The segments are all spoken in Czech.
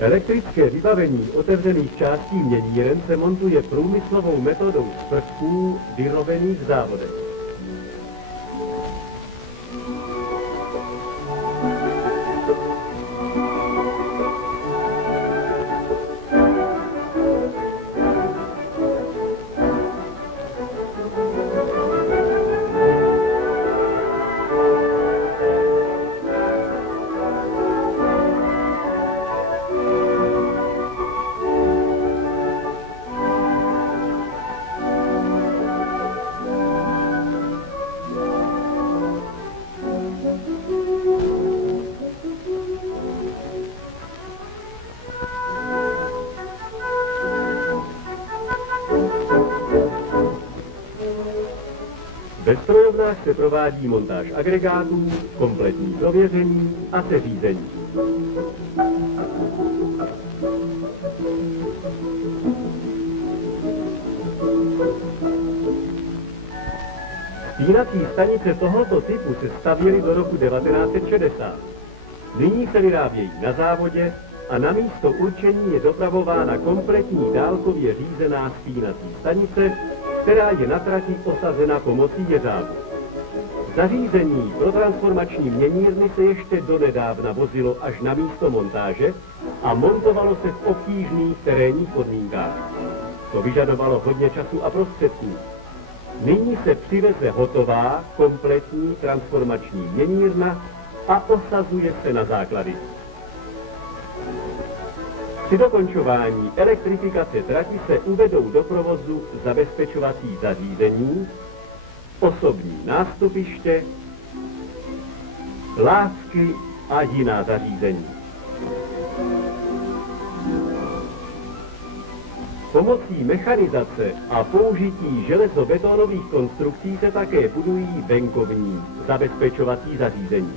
Elektrické vybavení otevřených částí měníren se montuje průmyslovou metodou z prvků vyrobených v závodech. Ve strojovnách se provádí montáž agregátů, kompletní prověření a seřízení. Spínací stanice tohoto typu se stavěly do roku 1960. Nyní se vyrábějí na závodě a na místo určení je dopravována kompletní dálkově řízená spínací stanice, která je na trati osazena pomocí jeřábu. Zařízení pro transformační měnírny se ještě donedávna vozilo až na místo montáže a montovalo se v obtížných terénních podmínkách. To vyžadovalo hodně času a prostředků. Nyní se přiveze hotová, kompletní transformační měnírna a osazuje se na základy. Při dokončování elektrifikace trati se uvedou do provozu zabezpečovací zařízení, osobní nástupiště, lávky a jiná zařízení. Pomocí mechanizace a použití železobetonových konstrukcí se také budují venkovní zabezpečovací zařízení.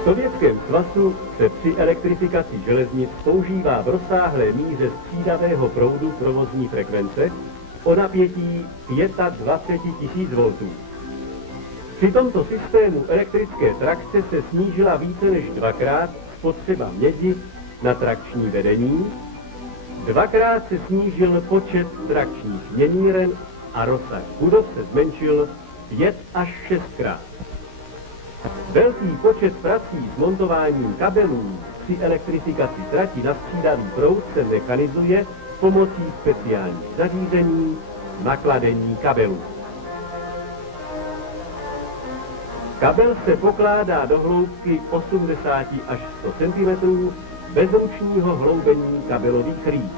V Sovětském svazu se při elektrifikaci železnic používá v rozsáhlé míře střídavého proudu provozní frekvence o napětí 25 000 V. Při tomto systému elektrické trakce se snížila více než dvakrát spotřeba mědi na trakční vedení, dvakrát se snížil počet trakčních měníren a rozsah budov se zmenšil 5 až 6krát. Velký počet prací s montováním kabelů při elektrifikaci trati na střídavý proud se mechanizuje pomocí speciálních zařízení nakladení kabelů. Kabel se pokládá do hloubky 80 až 100 cm bez ručního hloubení kabelových rýd.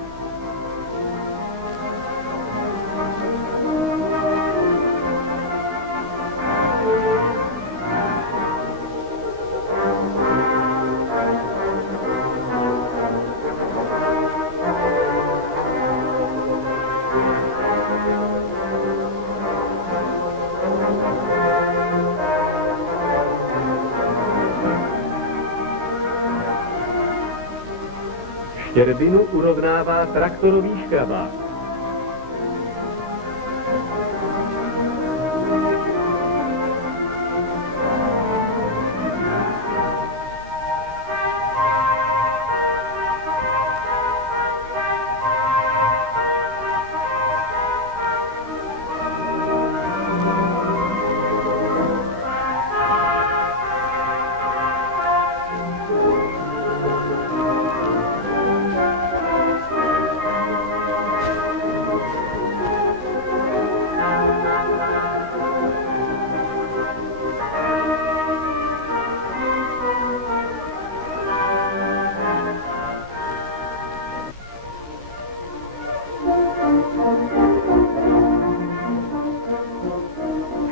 Štěrbinu urovnává traktorový škrabák.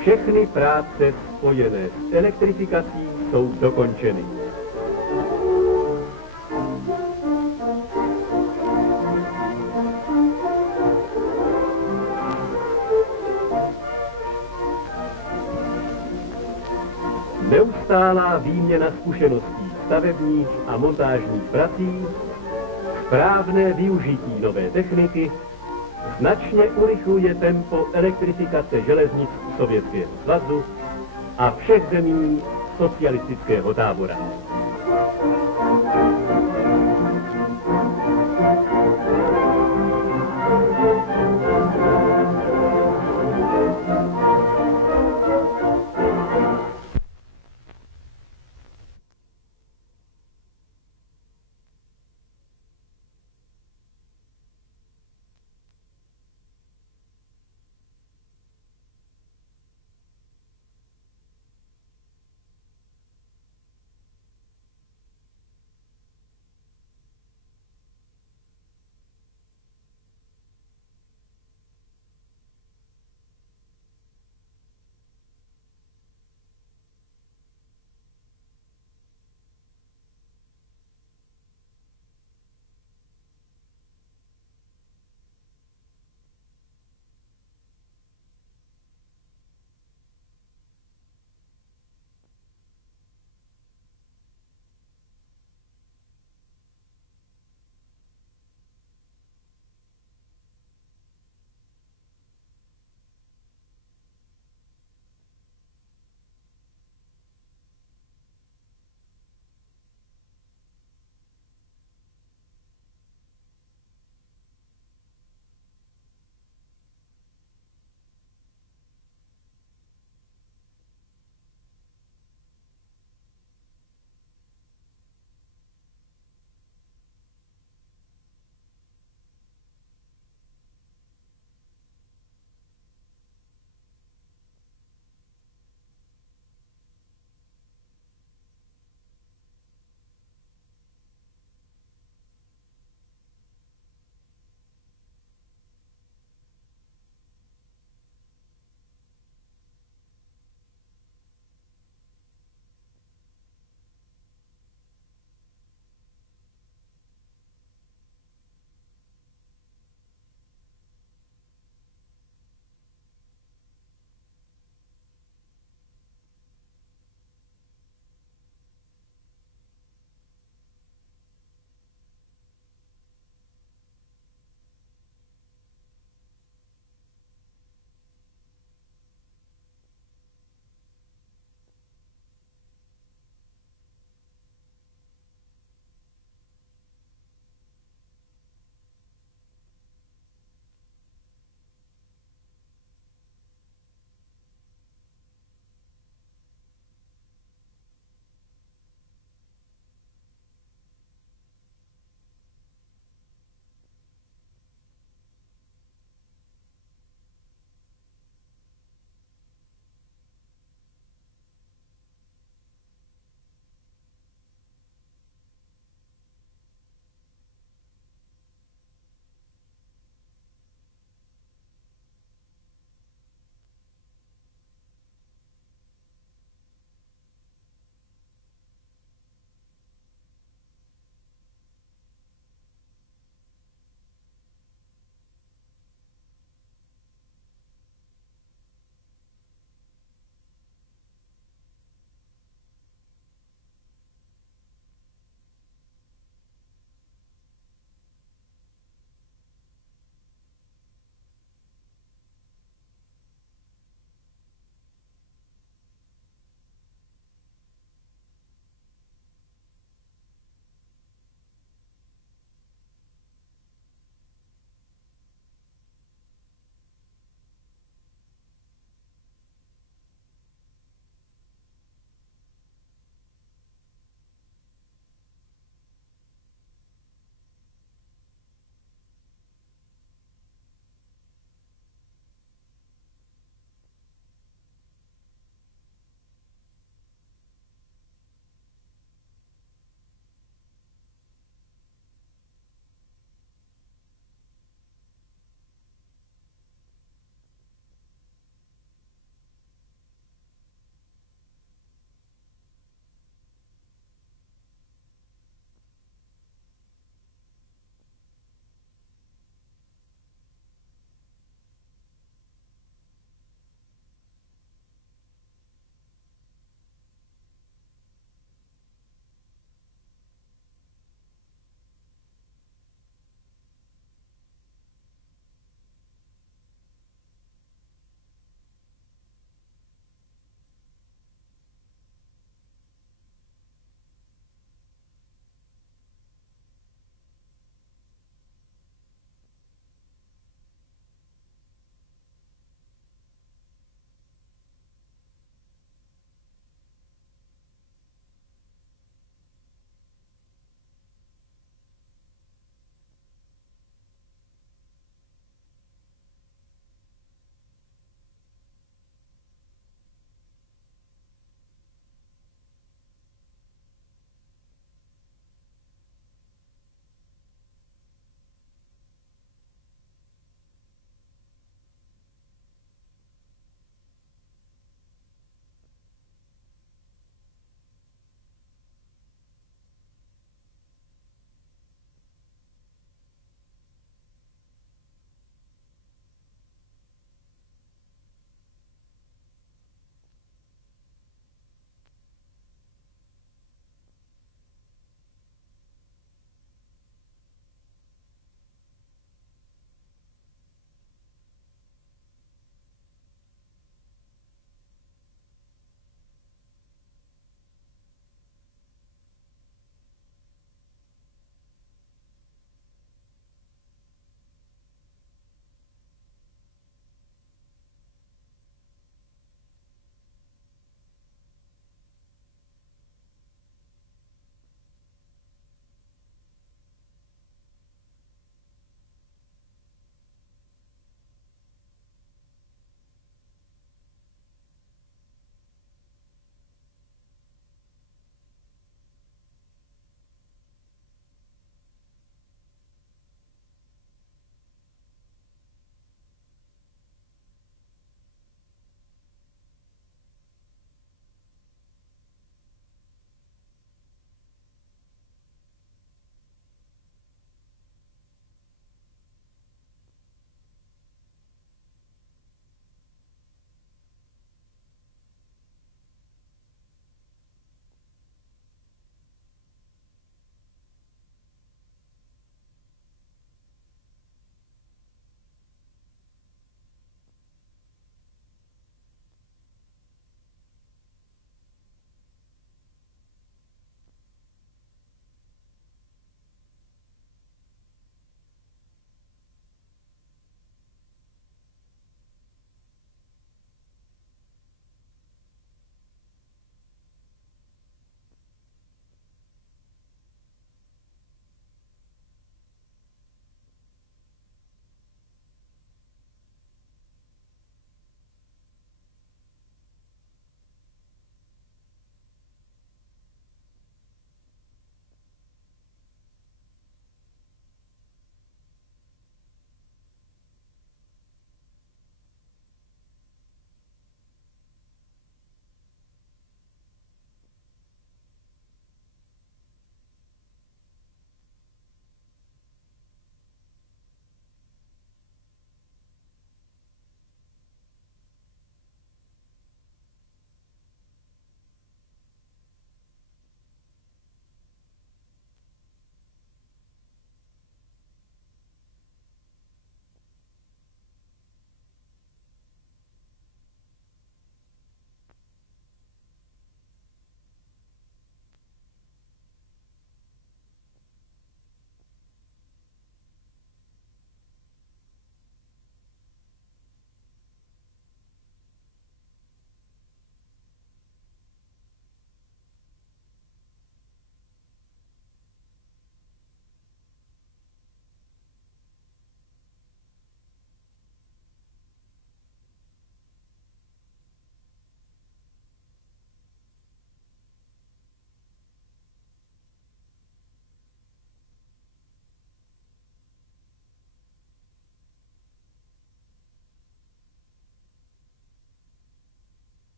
Všechny práce spojené s elektrifikací jsou dokončeny. Neustálá výměna zkušeností stavebních a montážních prací, správné využití nové techniky značně urychluje tempo elektrifikace železnic Sovětského svazu a všech zemí socialistického tábora.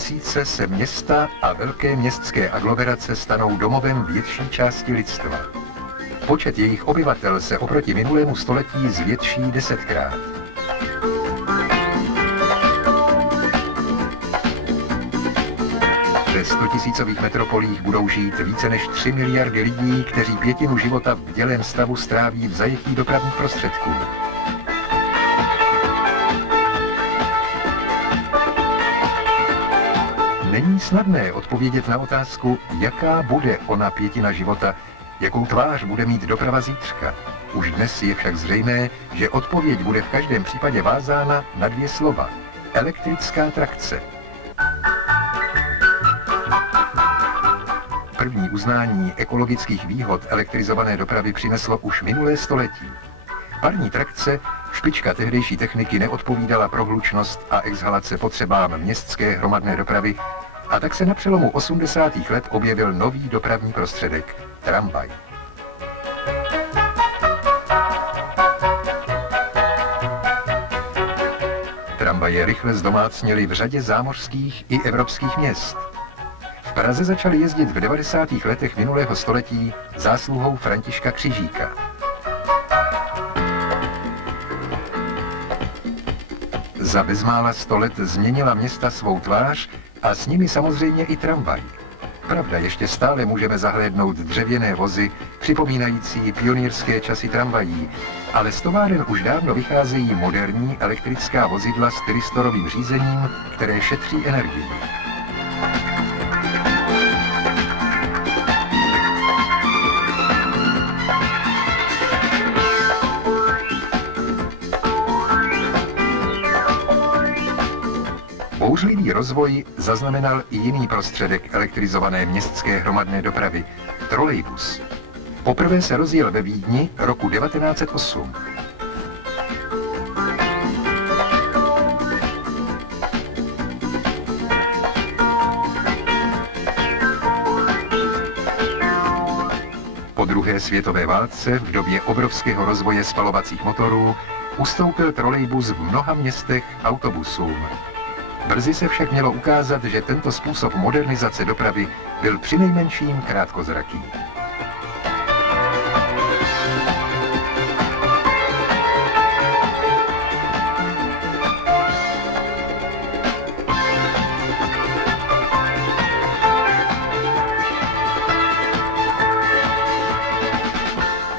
2000 se města a velké městské aglomerace stanou domovem větší části lidstva. Počet jejich obyvatel se oproti minulému století zvětší 10krát. Ve 100 000 metropolích budou žít více než 3 miliardy lidí, kteří pětinu života v bdělém stavu stráví v zajetí dopravních prostředků. Není snadné odpovědět na otázku, jaká bude ona pětina života, jakou tvář bude mít doprava zítřka. Už dnes je však zřejmé, že odpověď bude v každém případě vázána na 2 slova. Elektrická trakce. První uznání ekologických výhod elektrizované dopravy přineslo už minulé století. Parní trakce, špička tehdejší techniky, neodpovídala pro hlučnost a exhalace potřebám městské hromadné dopravy, a tak se na přelomu 80. let objevil nový dopravní prostředek – tramvaj. Tramvaje rychle zdomácněly v řadě zámořských i evropských měst. V Praze začaly jezdit v 90. letech minulého století zásluhou Františka Křižíka. Za bezmála 100 let změnila města svou tvář a s nimi samozřejmě i tramvaj. Pravda, ještě stále můžeme zahlédnout dřevěné vozy, připomínající pionýrské časy tramvají, ale z továren už dávno vycházejí moderní elektrická vozidla s tyristorovým řízením, které šetří energii. Bouřlivý rozvoj zaznamenal i jiný prostředek elektrizované městské hromadné dopravy – trolejbus. Poprvé se rozjel ve Vídni roku 1908. Po druhé světové válce, v době obrovského rozvoje spalovacích motorů, ustoupil trolejbus v mnoha městech autobusům. Brzy se však mělo ukázat, že tento způsob modernizace dopravy byl přinejmenším krátkozraký.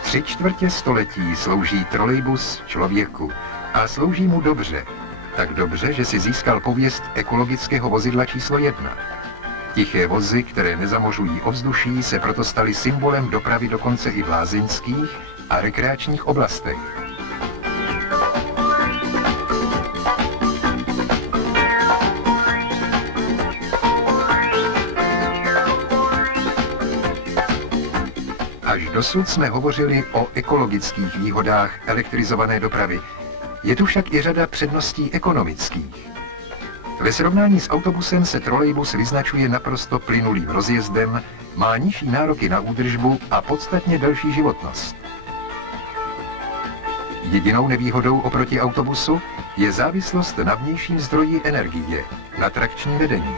Tři čtvrtě století slouží trolejbus člověku a slouží mu dobře. Tak dobře, že si získal pověst ekologického vozidla číslo 1. Tiché vozy, které nezamořují ovzduší, se proto staly symbolem dopravy dokonce i v lázeňských a rekreačních oblastech. Až dosud jsme hovořili o ekologických výhodách elektrizované dopravy. Je tu však i řada předností ekonomických. Ve srovnání s autobusem se trolejbus vyznačuje naprosto plynulým rozjezdem, má nižší nároky na údržbu a podstatně delší životnost. Jedinou nevýhodou oproti autobusu je závislost na vnějším zdroji energie, na trakčním vedení.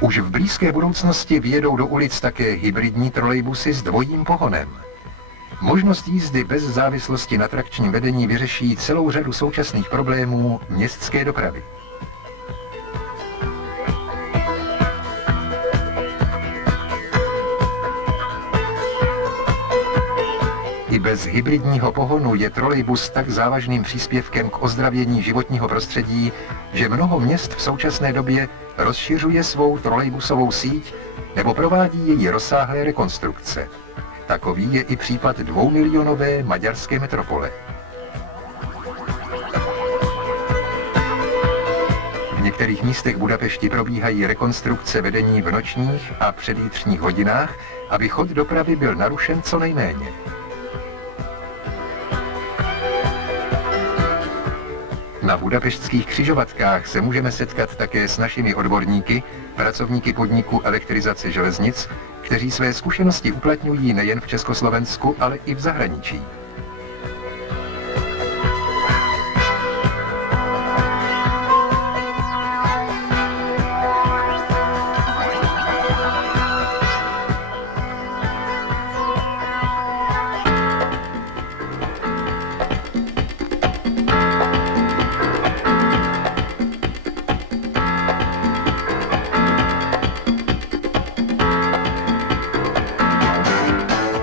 Už v blízké budoucnosti vyjedou do ulic také hybridní trolejbusy s dvojím pohonem. Možnost jízdy bez závislosti na trakčním vedení vyřeší celou řadu současných problémů městské dopravy. I bez hybridního pohonu je trolejbus tak závažným příspěvkem k ozdravění životního prostředí, že mnoho měst v současné době rozšiřuje svou trolejbusovou síť nebo provádí její rozsáhlé rekonstrukce. Takový je i případ 2milionové maďarské metropole. V některých místech Budapešti probíhají rekonstrukce vedení v nočních a předjitřních hodinách, aby chod dopravy byl narušen co nejméně. Na budapeštských křižovatkách se můžeme setkat také s našimi odborníky, pracovníky podniku elektrizace železnic, kteří své zkušenosti uplatňují nejen v Československu, ale i v zahraničí.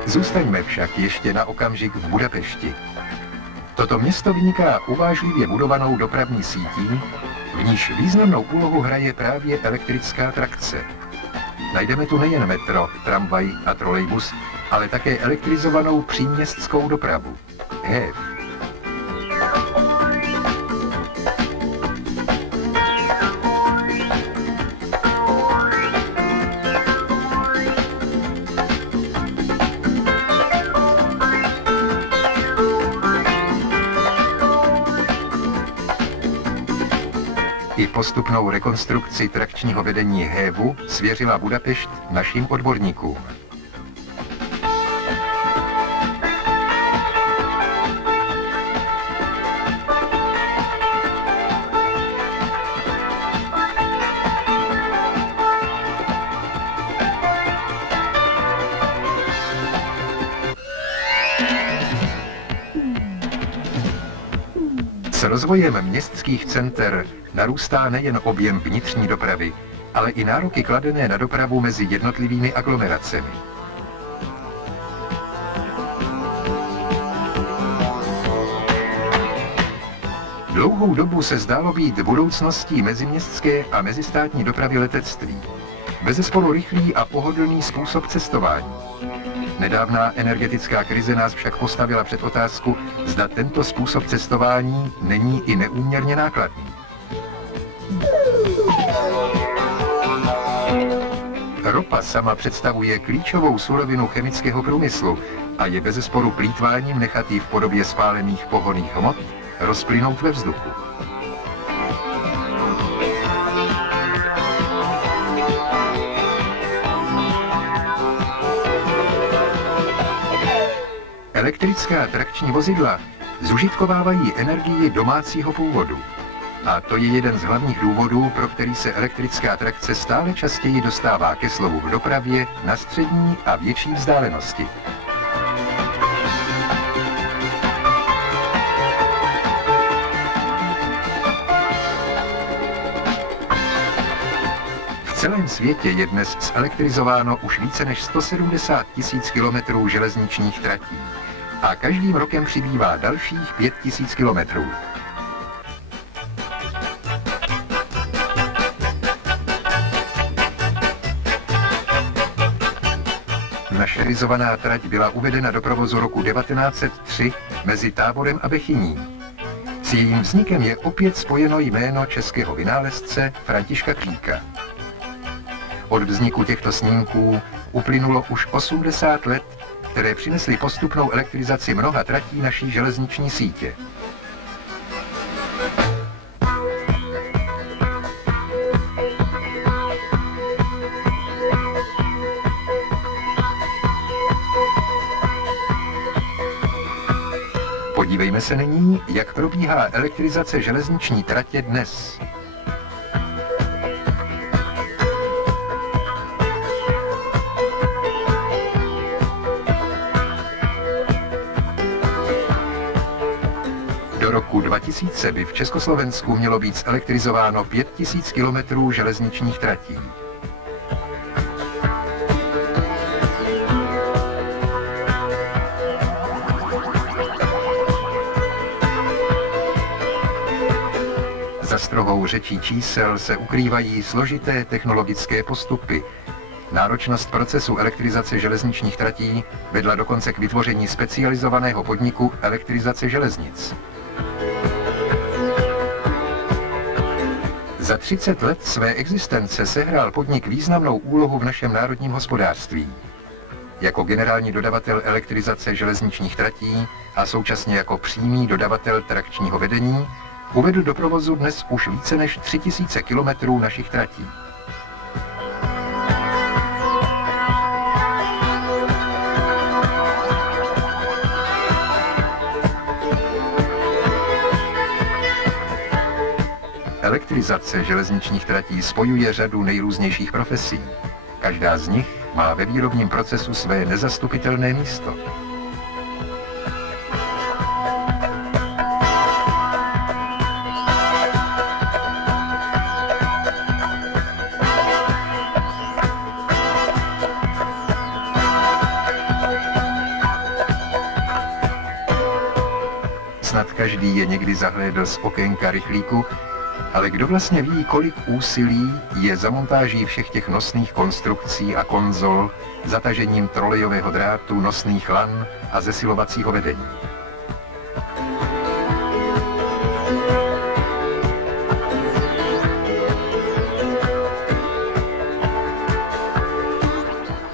Zůstaňme však ještě na okamžik v Budapešti. Toto město vyniká uvážlivě budovanou dopravní sítí, v níž významnou úlohu hraje právě elektrická trakce. Najdeme tu nejen metro, tramvaj a trolejbus, ale také elektrizovanou příměstskou dopravu. HEV. I postupnou rekonstrukci trakčního vedení HEVu svěřila Budapešť našim odborníkům. S rozvojem městských center narůstá nejen objem vnitřní dopravy, ale i nároky kladené na dopravu mezi jednotlivými aglomeracemi. Dlouhou dobu se zdálo být budoucností meziměstské a mezistátní dopravy letectví. Bezesporu rychlý a pohodlný způsob cestování. Nedávná energetická krize nás však postavila před otázku, zda tento způsob cestování není i neúměrně nákladný. Ropa sama představuje klíčovou surovinu chemického průmyslu a je bezesporu plýtváním nechat ji v podobě spálených pohonných hmot rozplynout ve vzduchu. Elektrická trakční vozidla zužitkovávají energii domácího původu. A to je jeden z hlavních důvodů, pro který se elektrická trakce stále častěji dostává ke slovu v dopravě na střední a větší vzdálenosti. V celém světě je dnes zelektrizováno už více než 170 000 kilometrů železničních tratí a každým rokem přibývá dalších 5 000 kilometrů. Našerizovaná trať byla uvedena do provozu roku 1903 mezi Táborem a Bechyní. S jejím vznikem je opět spojeno jméno českého vynálezce Františka Kříka. Od vzniku těchto snímků uplynulo už 80 let, které přinesly postupnou elektrizaci mnoha tratí naší železniční sítě. Podívejme se nyní, jak probíhá elektrizace železniční tratě dnes. Do roku 2000 by v Československu mělo být elektrizováno 5 000 kilometrů železničních tratí. Za strohou řečí čísel se ukrývají složité technologické postupy. Náročnost procesu elektrizace železničních tratí vedla dokonce k vytvoření specializovaného podniku elektrizace železnic. Za 30 let své existence sehrál podnik významnou úlohu v našem národním hospodářství. Jako generální dodavatel elektrizace železničních tratí a současně jako přímý dodavatel trakčního vedení uvedl do provozu dnes už více než 3000 kilometrů našich tratí. Elektrizace železničních tratí spojuje řadu nejrůznějších profesí. Každá z nich má ve výrobním procesu své nezastupitelné místo. snad každý je někdy zahlédl z okénka rychlíku, ale kdo vlastně ví, kolik úsilí je za montáží všech těch nosných konstrukcí a konzol, zatažením trolejového drátu, nosných lan a zesilovacího vedení.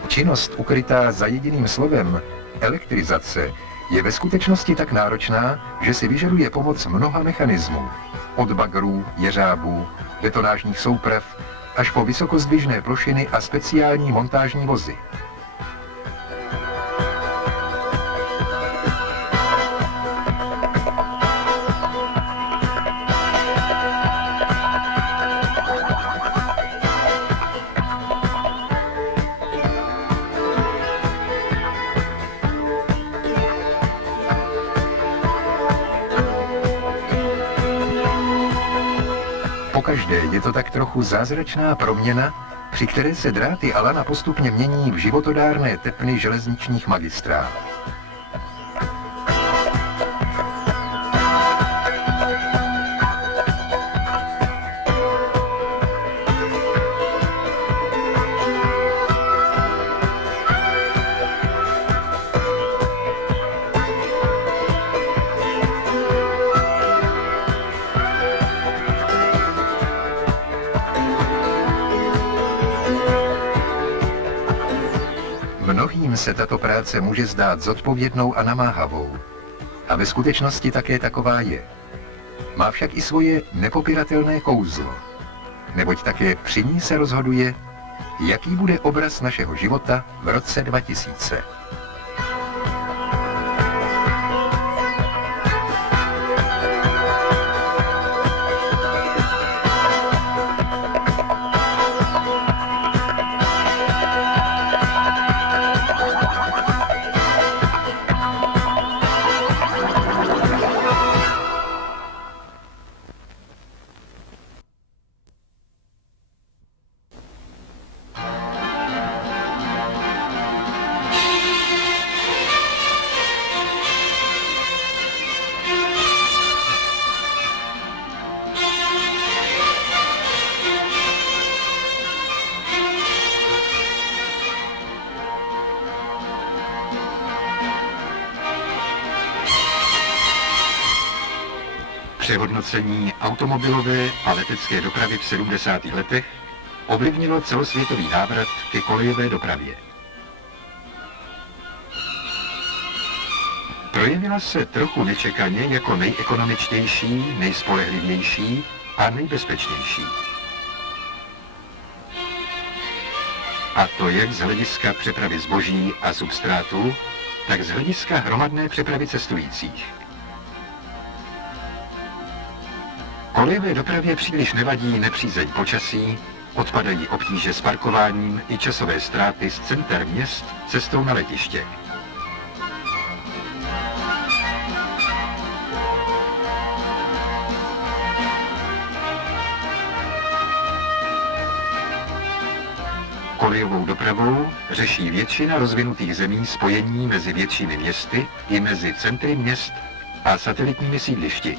Činnost ukrytá za jediným slovem elektrizace je ve skutečnosti tak náročná, že si vyžaduje pomoc mnoha mechanismů. Od bagrů, jeřábů, betonážních souprav až po vysokozdvižné plošiny a speciální montážní vozy. Pokaždé je to tak trochu zázračná proměna, při které se dráty a lana postupně mění v životodárné tepny železničních magistrál. Mnohým se tato práce může zdát zodpovědnou a namáhavou. A ve skutečnosti také taková je. Má však i svoje nepopiratelné kouzlo. Neboť také při ní se rozhoduje, jaký bude obraz našeho života v roce 2000. Přehodnocení automobilové a letecké dopravy v 70. letech ovlivnilo celosvětový návrat ke kolejové dopravě. Projevila se trochu nečekaně jako nejekonomičtější, nejspolehlivější a nejbezpečnější. A to jak z hlediska přepravy zboží a substrátů, tak z hlediska hromadné přepravy cestujících. Kolejové dopravě příliš nevadí nepřízeň počasí, odpadají obtíže s parkováním i časové ztráty z center měst cestou na letiště. Kolejovou dopravou řeší většina rozvinutých zemí spojení mezi většími městy i mezi centry měst a satelitními sídlišti.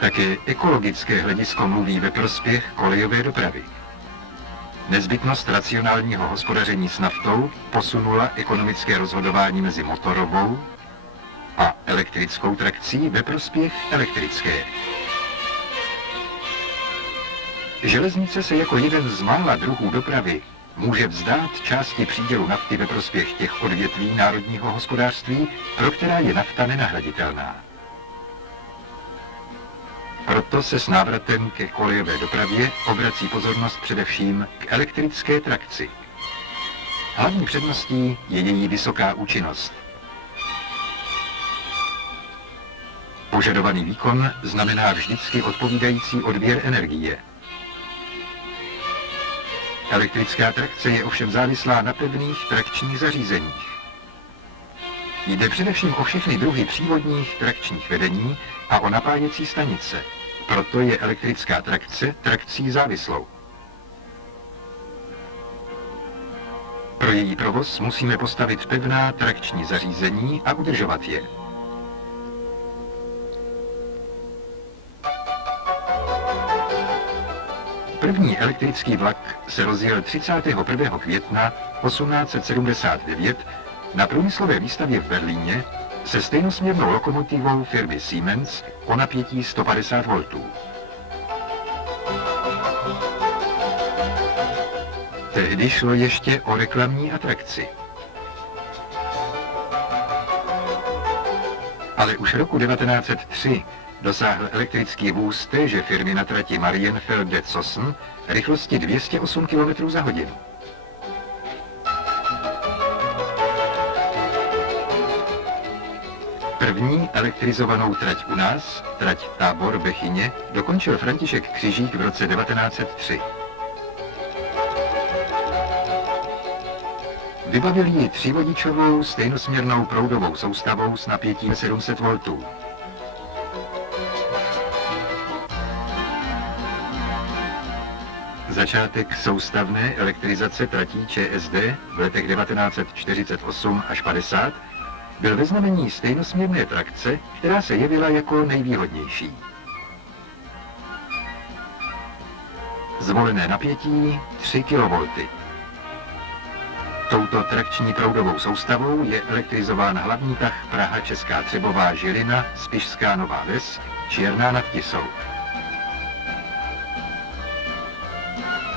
Také ekologické hledisko mluví ve prospěch kolejové dopravy. Nezbytnost racionálního hospodaření s naftou posunula ekonomické rozhodování mezi motorovou a elektrickou trakcí ve prospěch elektrické. Železnice se jako jeden z mála druhů dopravy může vzdát části přídělu nafty ve prospěch těch odvětví národního hospodářství, pro která je nafta nenahraditelná. Proto se s návratem ke kolejové dopravě obrací pozornost především k elektrické trakci. Hlavní předností je její vysoká účinnost. Požadovaný výkon znamená vždycky odpovídající odběr energie. Elektrická trakce je ovšem závislá na pevných trakčních zařízeních. Jde především o všechny druhy přívodních trakčních vedení a o napájecí stanice. Proto je elektrická trakce trakcí závislou. Pro její provoz musíme postavit pevná trakční zařízení a udržovat je. První elektrický vlak se rozjel 31. května 1879 na průmyslové výstavě v Berlíně se stejnosměrnou lokomotivou firmy Siemens o napětí 150 V. Tehdy šlo ještě o reklamní atrakci. Ale už roku 1903 dosáhl elektrický vůz téže firmy na trati Marienfelde-Zossen rychlosti 208 km za hodinu. První elektrizovanou trať u nás, trať Tábor-Bechyně, dokončil František Křižík v roce 1903. Vybavil ji třivodičovou stejnosměrnou proudovou soustavou s napětím 700 V. Začátek soustavné elektrizace tratí ČSD v letech 1948 až 50 byl ve znamení stejnosměrné trakce, která se jevila jako nejvýhodnější. Zvolené napětí 3 kV. Touto trakční proudovou soustavou je elektrizován hlavní tah Praha-Česká Třebová Žilina, Spišská Nová Ves, Černá nad Tisou.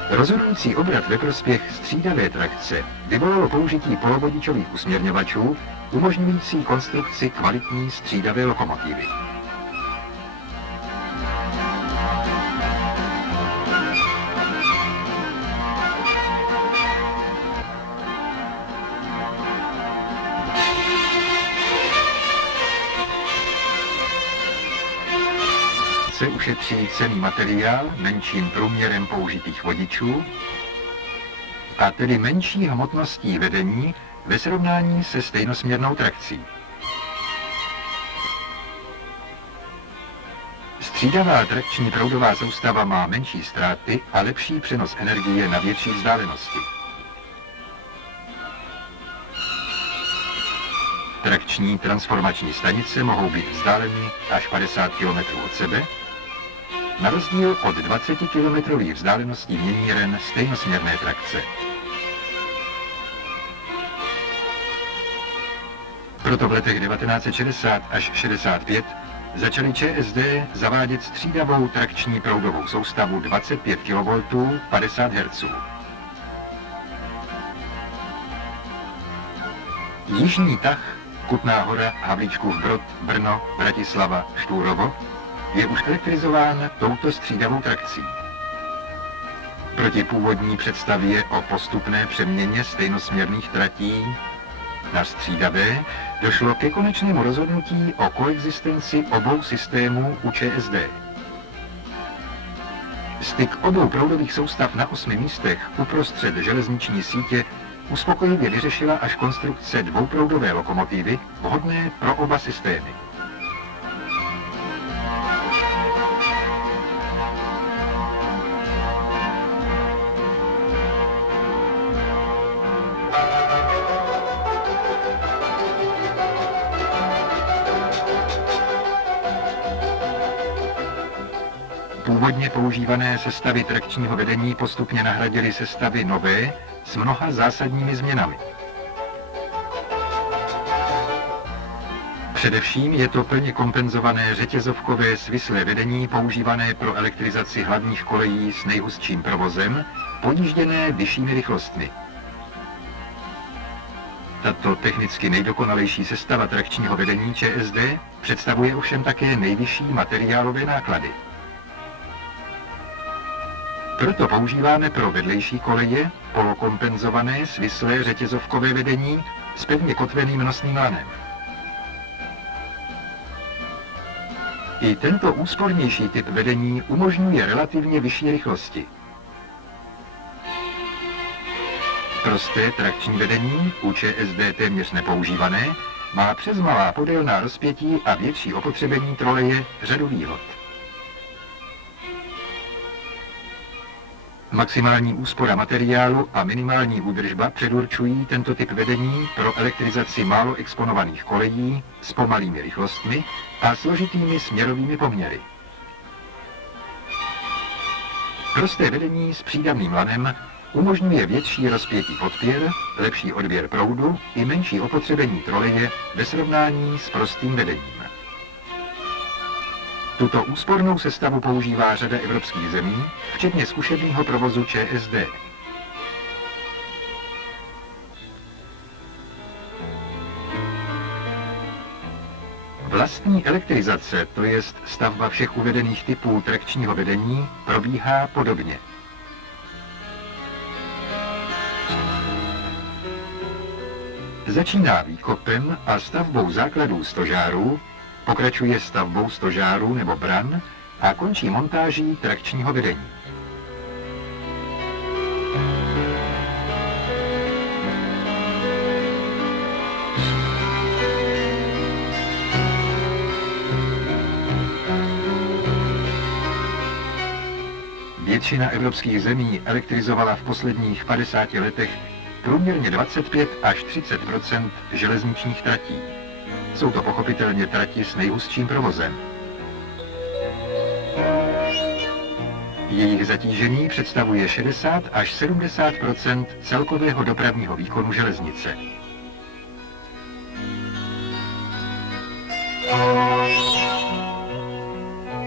Rozhodující obrat ve prospěch střídavé trakce vyvolalo použití polovodičových usměrňovačů, umožňující konstrukci kvalitní střídavé lokomotivy. Se ušetří cenný materiál menším průměrem použitých vodičů a tedy menší hmotností vedení ve srovnání se stejnosměrnou trakcí. Střídavá trakční proudová soustava má menší ztráty a lepší přenos energie na větší vzdálenosti. Trakční transformační stanice mohou být vzdáleny až 50 km od sebe, na rozdíl od 20 km vzdáleností měníren stejnosměrné trakce. Proto v letech 1960 až 65 začaly ČSD zavádět střídavou trakční proudovou soustavu 25 kV 50 Hz. Jižní tah Kutná Hora, Havlíčkův Brod, Brno, Bratislava, Štúrovo je už elektrizován touto střídavou trakcí. Proti původní představě o postupné přeměně stejnosměrných tratí na střídavé došlo ke konečnému rozhodnutí o koexistenci obou systémů u ČSD. Styk obou proudových soustav na 8 místech uprostřed železniční sítě uspokojivě vyřešila až konstrukce dvouproudové lokomotivy vhodné pro oba systémy. Původně používané sestavy trakčního vedení postupně nahradily sestavy nové s mnoha zásadními změnami. Především je to plně kompenzované řetězovkové svislé vedení používané pro elektrizaci hlavních kolejí s nejhustším provozem, podjížděné vyššími rychlostmi. Tato technicky nejdokonalejší sestava trakčního vedení ČSD představuje ovšem také nejvyšší materiálové náklady. Proto používáme pro vedlejší koleje polokompenzované svislé řetězovkové vedení s pevně kotveným nosným lanem. I tento úspornější typ vedení umožňuje relativně vyšší rychlosti. Prosté trakční vedení, u ČSD téměř nepoužívané, má přes malá podélná rozpětí a větší opotřebení troleje řadu výhod. Maximální úspora materiálu a minimální údržba předurčují tento typ vedení pro elektrizaci málo exponovaných kolejí s pomalými rychlostmi a složitými směrovými poměry. Prosté vedení s přídavným lanem umožňuje větší rozpětí podpěr, lepší odběr proudu i menší opotřebení troleje ve srovnání s prostým vedením. Tuto úspornou sestavu používá řada evropských zemí, včetně zkušebního provozu ČSD. Vlastní elektrizace, to jest stavba všech uvedených typů trakčního vedení, probíhá podobně. Začíná výkopem a stavbou základů stožárů, pokračuje stavbou stožárů nebo bran a končí montáží trakčního vedení. Většina evropských zemí elektrizovala v posledních 50 letech průměrně 25 až 30 % železničních tratí. Jsou to pochopitelně trati s nejhustším provozem. Jejich zatížení představuje 60 až 70 % celkového dopravního výkonu železnice.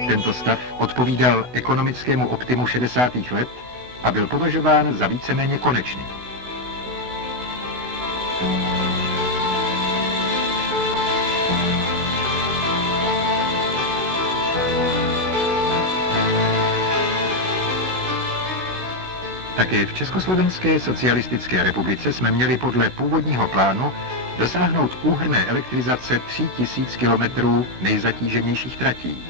Tento stav odpovídal ekonomickému optimu 60. let a byl považován za víceméně konečný. Také v Československé socialistické republice jsme měli podle původního plánu dosáhnout úhrnné elektrizace 3000 kilometrů nejzatíženějších tratí.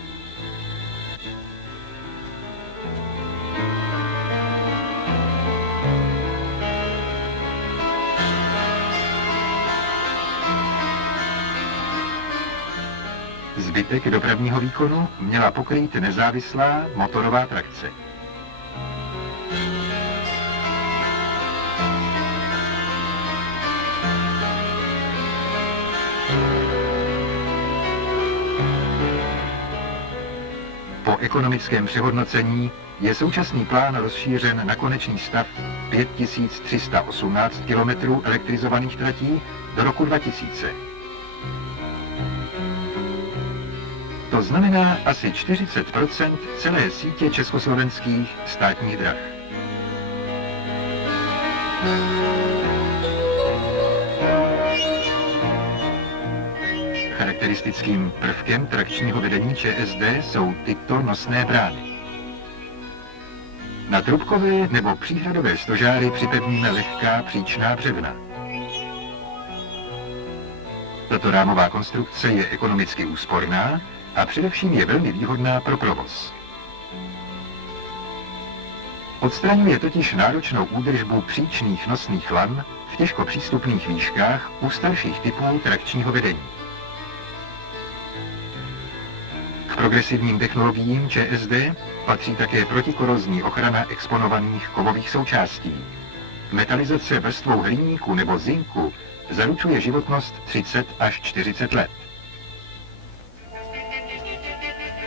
Zbytek dopravního výkonu měla pokrýt nezávislá motorová trakce. Po ekonomickém přehodnocení je současný plán rozšířen na konečný stav 5318 km elektrizovaných tratí do roku 2000. To znamená asi 40 % celé sítě československých státních drah. Charakteristickým prvkem trakčního vedení ČSD jsou tyto nosné brány. Na trubkové nebo příhradové stožáry připevníme lehká příčná břevna. Tato rámová konstrukce je ekonomicky úsporná a především je velmi výhodná pro provoz. Odstraňuje totiž náročnou údržbu příčných nosných lan v těžko přístupných výškách u starších typů trakčního vedení. K progresivním technologiím ČSD patří také protikorozní ochrana exponovaných kovových součástí. Metalizace vrstvou hliníku nebo zinku zaručuje životnost 30 až 40 let.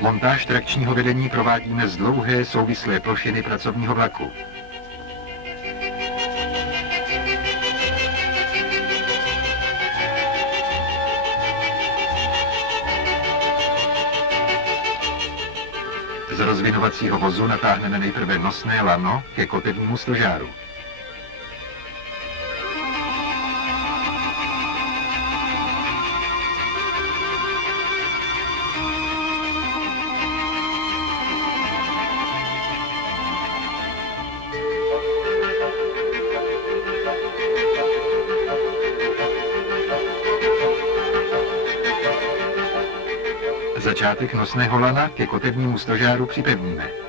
Montáž trakčního vedení provádíme z dlouhé souvislé plošiny pracovního vlaku. Z rozvinovacího vozu natáhneme nejprve nosné lano ke kotevnímu stožáru. Začátek nosného lana ke kotevnímu stožáru připevníme.